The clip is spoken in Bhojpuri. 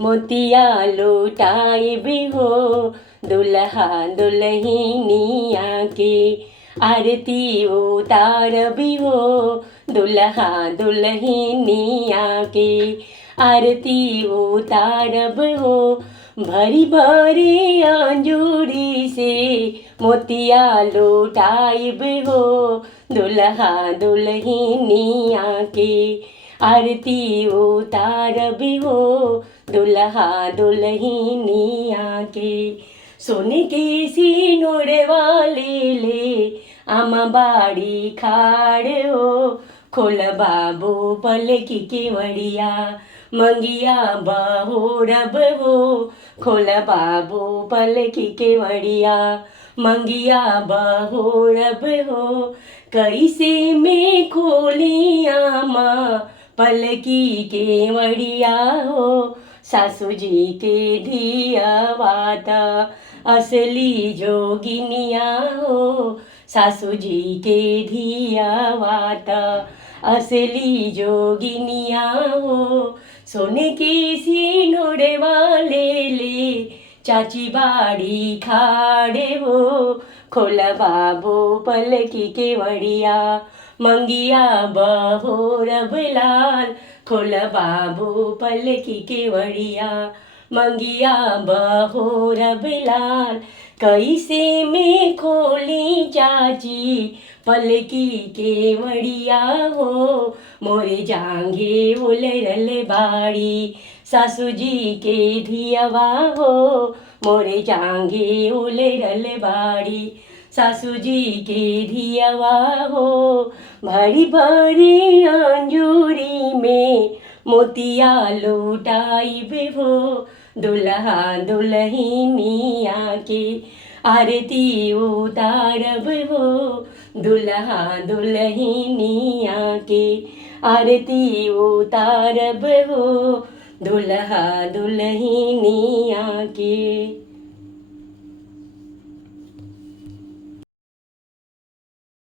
मोतिया लौटाइब हो दुल्हा दुल्हनिया के। आरती उतारब हो दुल्हा दुल्हनिया के। आरती उतारब हो भरी भरी अंजूरी से। मोतिया लौटाइब हो दुल्हा दुल्हनिया के। आरती उतारब हो दुल्हा दुल्हनिया के। सोने के सिनुर वाले ले आमा बाड़ी खाड़ हो। खोल बाबू पलकी केवड़िया मंगिया बहोरब हो। खोल बाबू पलकी केवड़िया मंगिया बहोरब हो। कैसे में खोलिया माँ पलकी केवड़िया हो। सासू जी के धियावाता असली जोगिनिया हो। सासू जी के धियावाता असली जोगिनिया हो। सोने के सिनुर वाले ले चाची बाड़ी खाड़े हो। खोला बाबू पलकी केवड़िया मंगिया बहोरब लाल। खोला बाबू पलकी केवड़िया मंगिया बहोरब लाल। कैसे में खोली चाची पलकी केवड़िया हो। मोरे जांघे उलरल बाड़ी सासू जी के धियवा हो। मोरे जांघे उलरल बाड़ी सासू जी के धियवा हो। भरी भरी अंजूरी में मोतिया लौटाइब हो दुल्हा दुल्हनिया के। आरती उतारब हो दुल्हा दुल्हनिया के। आरती उतारब हो दुल्हा दुल्हनिया